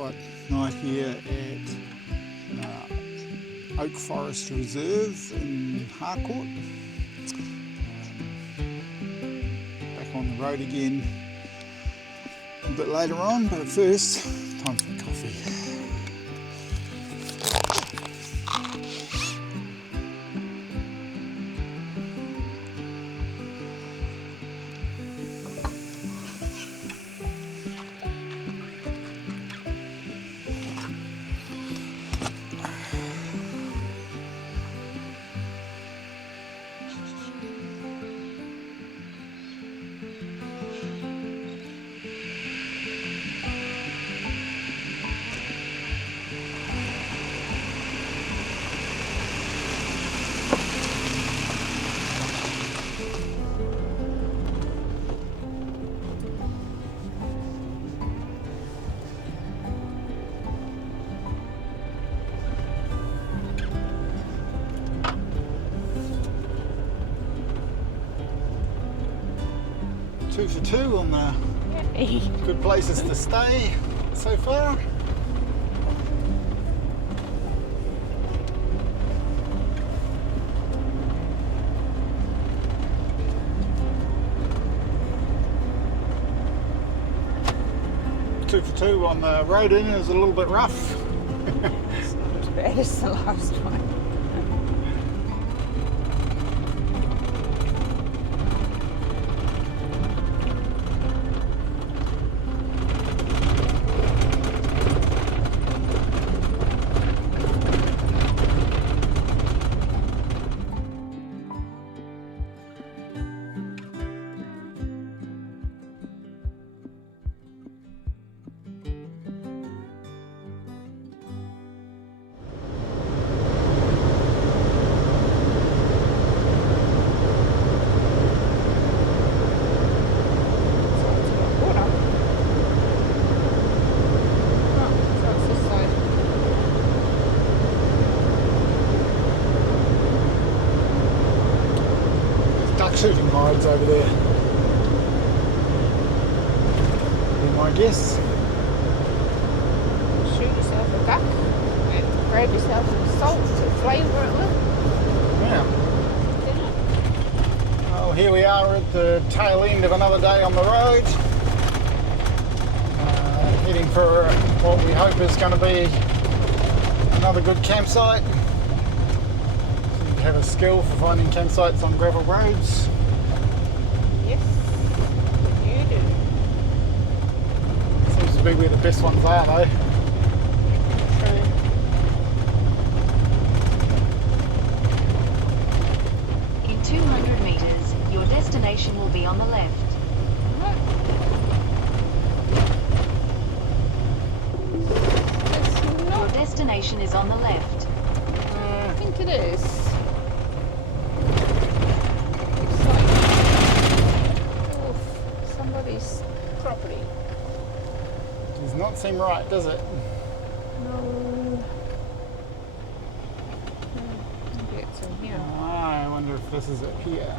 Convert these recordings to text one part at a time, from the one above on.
campsite night here at Oak Forest Reserve in Harcourt. Back on the road again a bit later on, but first, time for coffee. 2 for 2 on the good places to stay so far. Two for 2 on the road in is a little bit rough. It's not as bad as the last one. Shooting hides over there, be my guess. Shoot yourself a duck and grab yourself some salt to flavour it with. Yeah. Well, here we are at the tail end of another day on the road. Heading for what we hope is going to be another good campsite. Have a skill for finding campsites on gravel roads. Yes, you do. Seems to be where the best ones are though. True. In 200 metres, your destination will be on the left. It's Your not. destination is on the left. I think it is. Somebody's property. Does not seem right, does it? No. Maybe it's in here. I wonder if this is it here.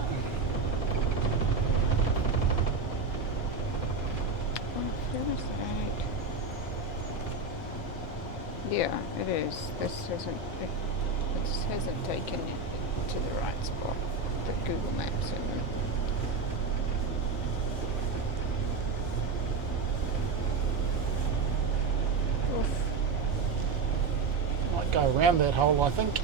Yeah, it is. This hasn't taken it to the right spot. The Google Maps isn't. Might go around that hole, I think.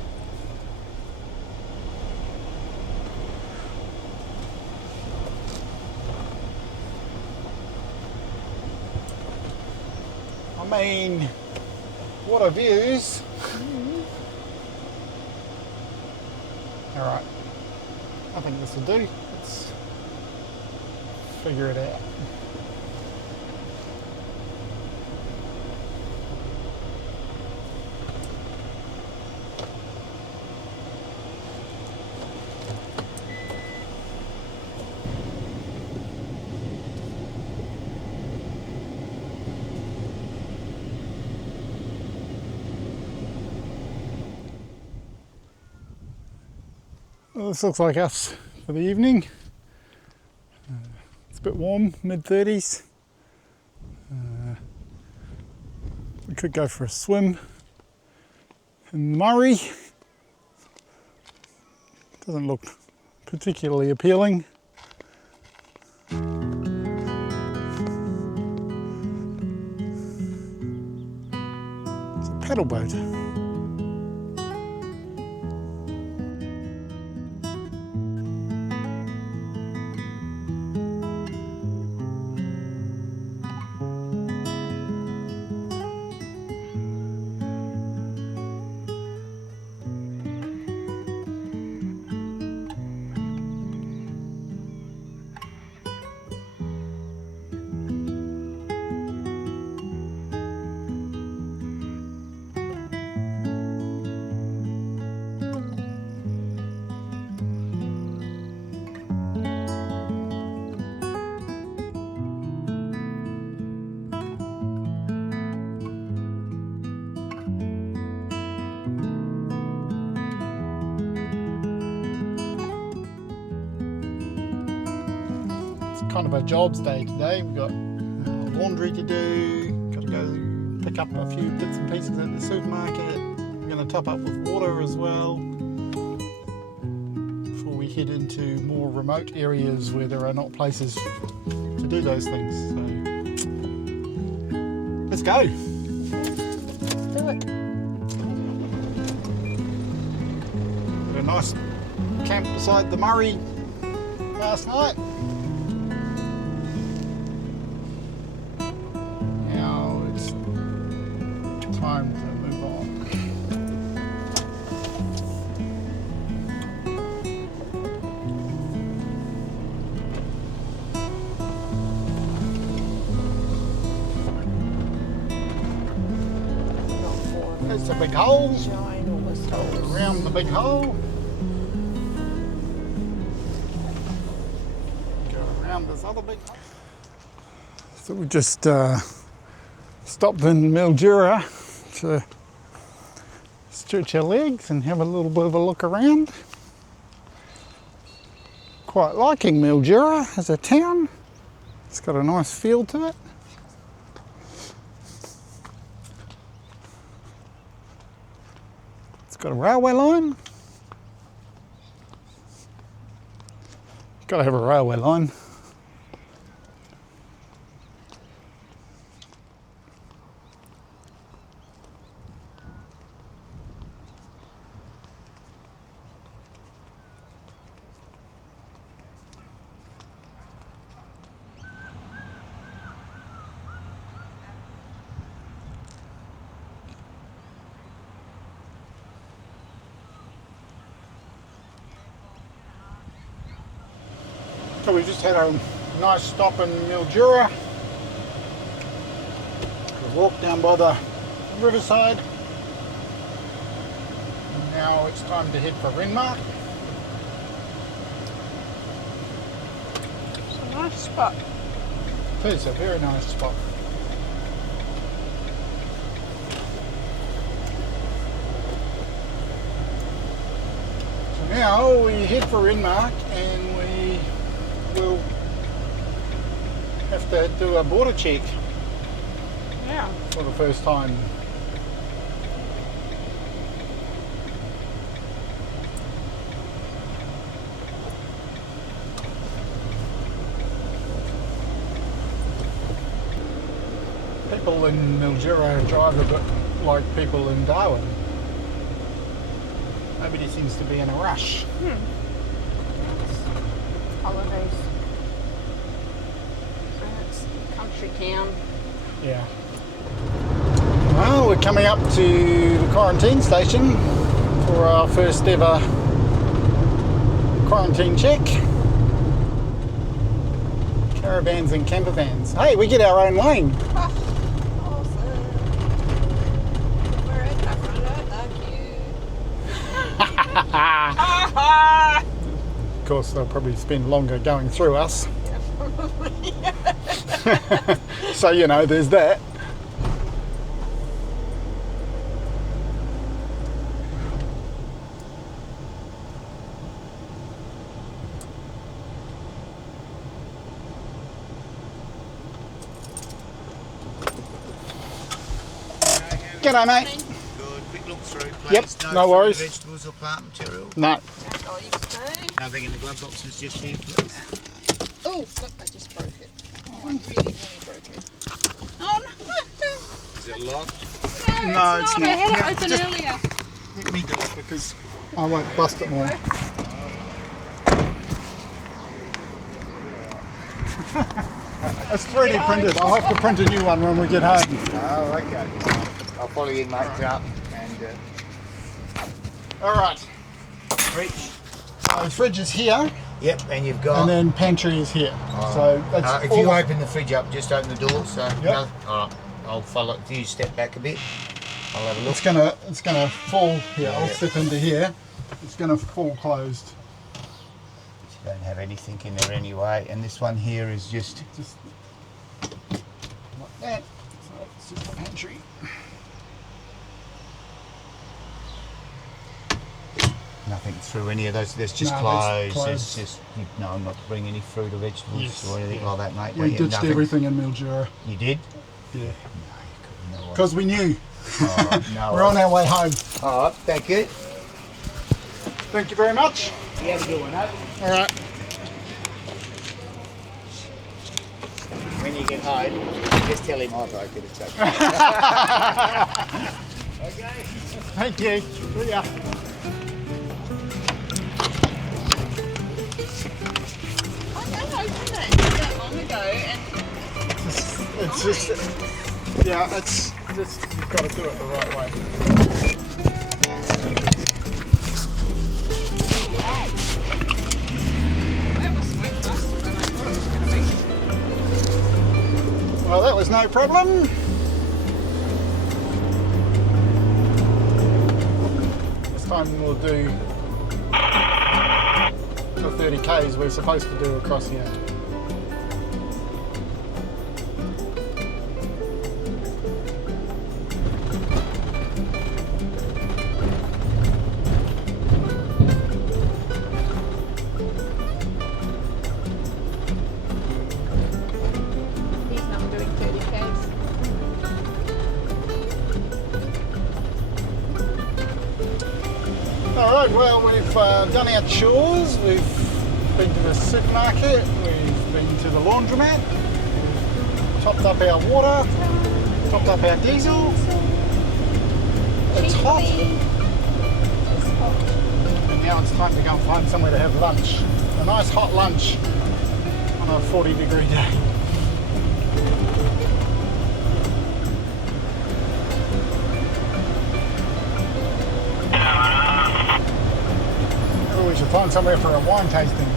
I mean, what a views. Alright, I think this will do. Let's figure it out. Well, this looks like us for the evening. It's a bit warm, mid-30s. could go for a swim in the Murray. Doesn't look particularly appealing. It's a paddle boat. Kind of a jobs day today. We've got laundry to do, got to go pick up a few bits and pieces at the supermarket. We're going to top up with water as well before we head into more remote areas where there are not places to do those things. So let's go. Do it. Had a nice camp beside the Murray last night. Time to move on. There's a big hole. Ginormous holes. Around the big hole. Go around this other big hole. So we just stopped in Mildura to stretch our legs and have a little bit of a look around. Quite liking Mildura as a town. It's got a nice feel to it. It's got a railway line. Got to have a railway line. So we just had a nice stop in Mildura. We walked down by the riverside. And now it's time to head for Renmark. It's a nice spot. It is a very nice spot. So now we head for Renmark and we will have to do a border check Yeah. for the first time. People in Mildura drive a bit like people in Darwin. Nobody seems to be in a rush. Holidays. So it's a country town. Yeah. Well, we're coming up to the quarantine station for our first ever quarantine check. Caravans and camper vans. Hey, we get our own lane. Of course, they'll probably spend longer going through us. Yeah, probably. So, you know, there's that. G'day, mate. Good. Quick look through, Yep, please. no fruit, worries. Vegetables or plant material. No. Nothing in the glove boxes just here, please. Oh, look, I just broke it. Oh, I really broke it. Oh, no. Is it locked? No, it's I not. had it Yeah, open just earlier. let me do it because I won't bust it more. It's 3D printed. I'll have to print a new one when we get home. Oh, okay. I'll follow you, mate, up and All right. fridge. The fridge is here, Yep, and you've got. and then pantry is here. So that's if all. you open the fridge up, just open the door. So. Yep. No, all right. I'll follow. If you step back a bit, I'll have a look. It's gonna fall here. I'll Yeah. step into here. It's gonna fall closed. You don't have anything in there anyway, and this one here is just. Just like that. So it's just a pantry. Nothing through any of those. There's just No, clothes. it's closed. There's just no. I'm not to bring any fruit or vegetables Yes, or anything like that, mate. We Yeah, ditched nothing. everything in Mildura. You did? Yeah. No, you couldn't. Because we knew. No. We're on our way home. All right. Thank you. Thank you very much. You have a good one, eh? All right. When you get home, just tell him I broke it. It's okay. Okay. Thank you. See ya. I opened that not long ago, and It's just, yeah, it's just, you've got to do it the right way. that was way faster than I thought it was going to be. Well, that was no problem. This time we'll do the 30 Ks we're supposed to do across here. He's not doing 30 Ks. Alright, well, we've done our chores, we've been to the supermarket, we've been to the laundromat, we've topped up our water, topped up our diesel. It's hot. And now it's time to go and find somewhere to have lunch. A nice hot lunch on a 40-degree day. Oh, we should find somewhere for a wine tasting.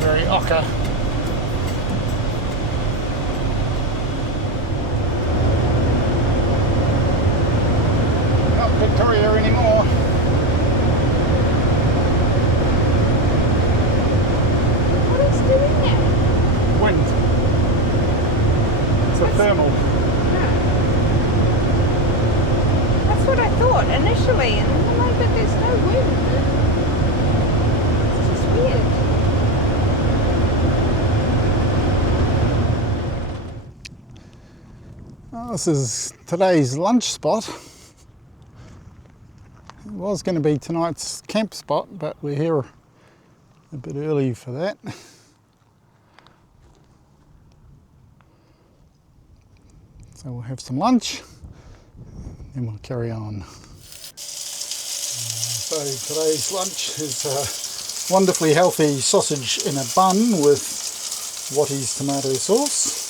Very ochre. Not Victoria anymore. What is doing now? Wind. It's a thermal. That's what I thought initially, and then I'm like, but there's no wind. It's just weird. Well, this is today's lunch spot. It was going to be tonight's camp spot, but we're here a bit early for that. So we'll have some lunch, then we'll carry on. So today's lunch is a wonderfully healthy sausage in a bun with Watty's tomato sauce.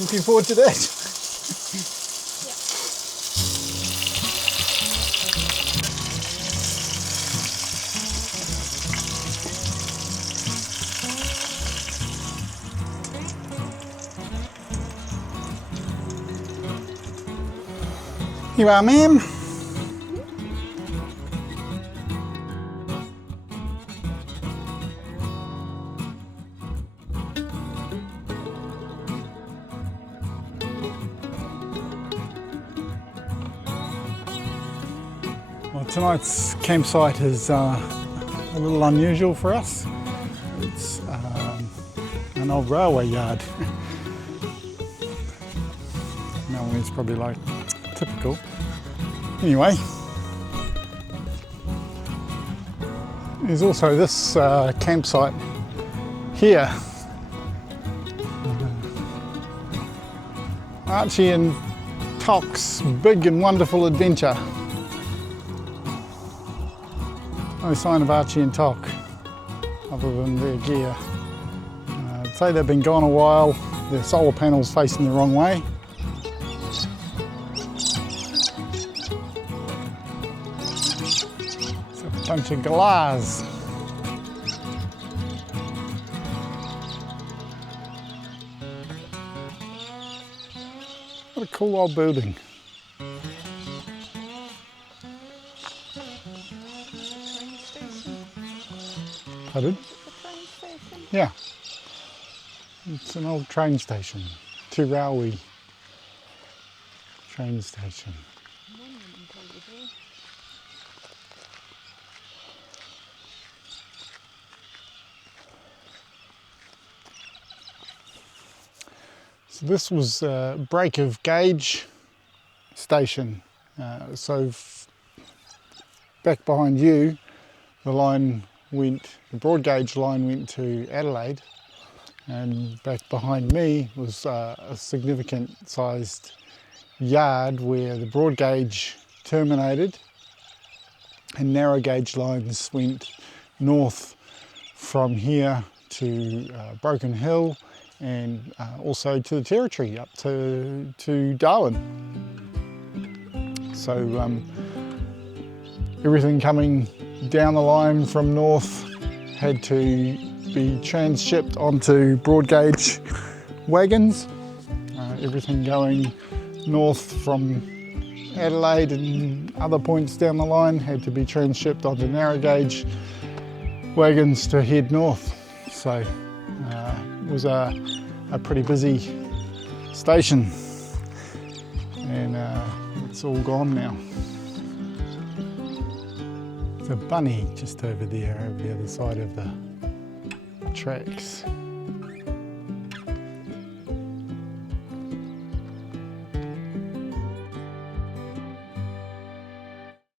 Looking forward to that. You are, ma'am. Tonight's campsite is a little unusual for us. It's an old railway yard. It's probably like typical. Anyway, there's also this campsite here. Archie and Toc's Big and Wonderful Adventure. No sign of Archie and Toc other than their gear. I'd say they've been gone a while. Their solar panel's facing the wrong way. It's a bunch of galahs. What a cool old building. Pardon? Yeah. It's an old train station. Terowie train station. So this was a break of gauge station. Back behind you, the broad gauge line went to Adelaide, and back behind me was a significant sized yard where the broad gauge terminated and narrow gauge lines went north from here to Broken Hill and also to the Territory up to Darwin. So everything coming down the line from north had to be transshipped onto broad gauge wagons. Everything going north from Adelaide and other points down the line had to be transshipped onto narrow gauge wagons to head north. So it was a pretty busy station, and it's all gone now. There's a bunny just over there, over the other side of the tracks.